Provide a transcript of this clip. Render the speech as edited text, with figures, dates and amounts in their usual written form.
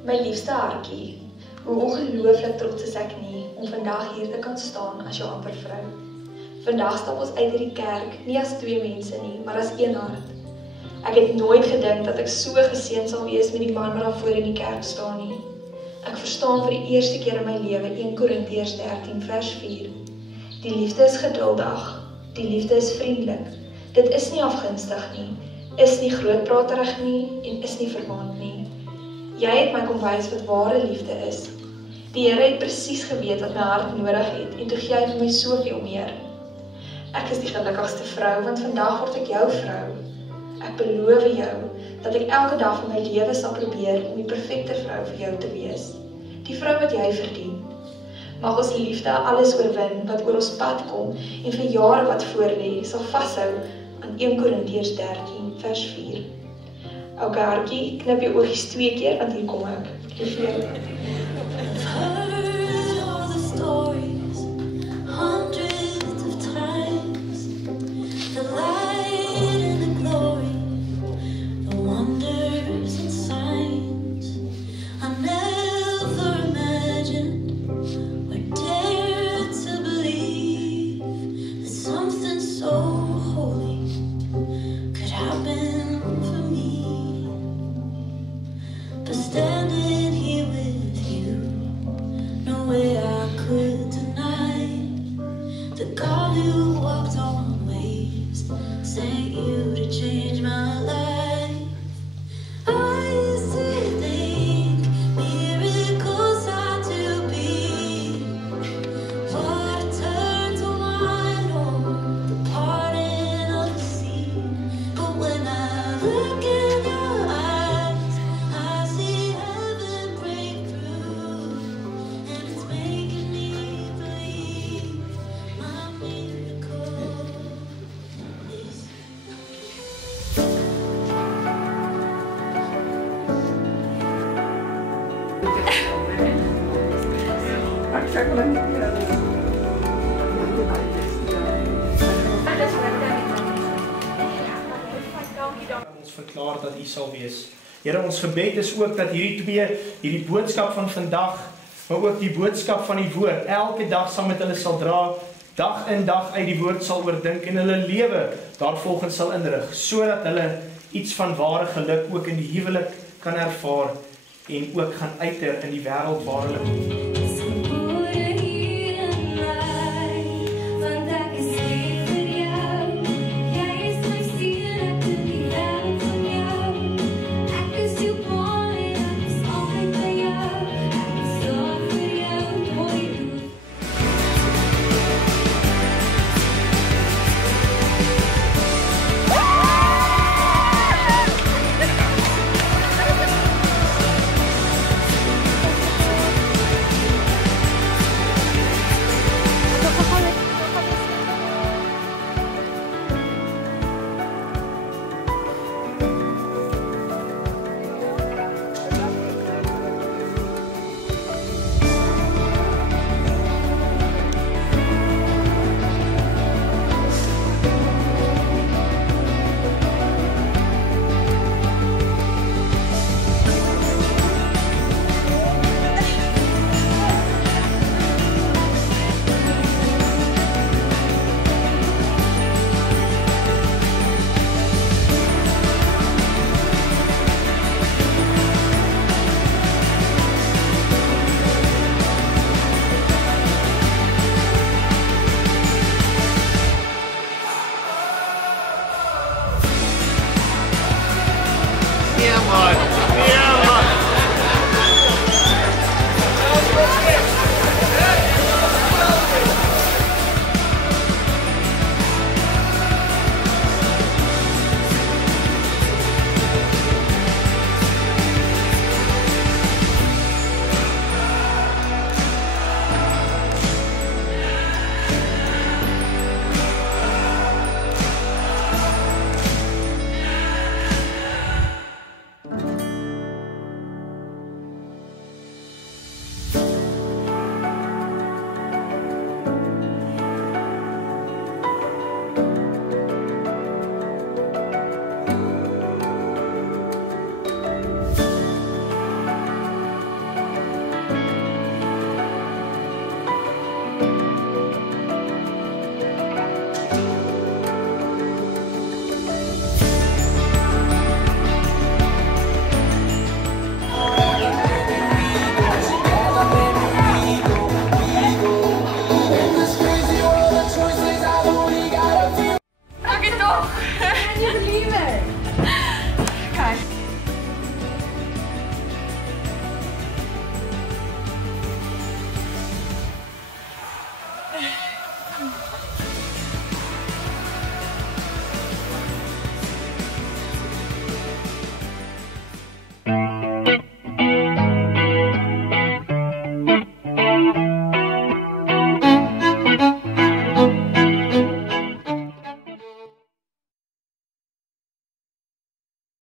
My liefste hartjie, hoe ongelooflik trots is ek nie om vandag hier te kan staan as jou amper vrou. Vandag stap ons uit die kerk, nie as twee mense nie, maar as een hart. Ek het nooit gedink dat ek so geseën sal wees met die man wat daar voor in die kerk staan nie. Ek verstaan vir die eerste keer in my lewe 1 Korintiërs 13 vers 4. Die liefde is geduldig, die liefde is vriendelik. Dit is nie afgunstig nie, is nie grootpraterig nie en is nie verwaand nie. Jy het my kom wys wat ware liefde is. Die Here het presies geweet wat my hart nodig het en toe gee hy vir my soveel meer. Ek is die gelukkigste vrou, want vandag word ek jou vrou. Ek beloof jou dat ek elke dag van my lewe sal probeer om die perfekte vrou vir jou te wees. Die vrou wat jy verdien. Mag ons liefde alles oorwin wat oor ons pad kom en vir jare wat voor lê sal vashou aan 1 Korintiërs 13 vers 4. Ou hartjie, knip jou oogies 2 keer want hier kom ek. Lief vir jou. Standing here with you, no way I could deny the God who walked on waves sent you to change my life. I used to think miracles had to be water turned to wine or the parting of the sea, but when I look in your eyes, I see heaven break through, and it's making me believe my miracle is ons verklaar dat U sal wees. Here, ons gebed is ook dat hierdie boodskap van vandag, maar ook die boodskap van die woord, elke dag saam met hulle sal dra, dag in dag uit die woord sal oordink en hulle lewe daarvolgens sal inrig, sodat hulle iets van ware geluk ook in die huwelik kan ervaar en ook gaan uiter in die wêreld waar hulle